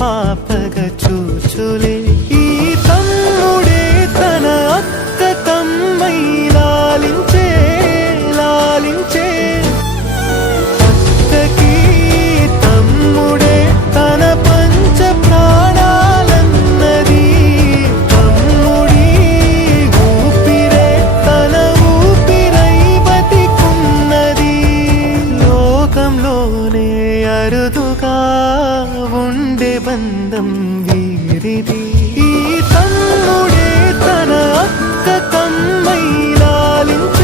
పాపగా చూచులే ఈ తమ్ముడే తన అక్క కమ్మై లాలించే లాలించే అక్కకి తమ్ముడే తన పంచ ప్రాణాలన్నది తమ్ముడి ఊపిరే తన ఊపిరై బతికున్నది లోకంలోనే అరుదుగా ఉండే బంధం వీరిది ఈ తమ్ముడే తన అక్క కమ్మై లాలించే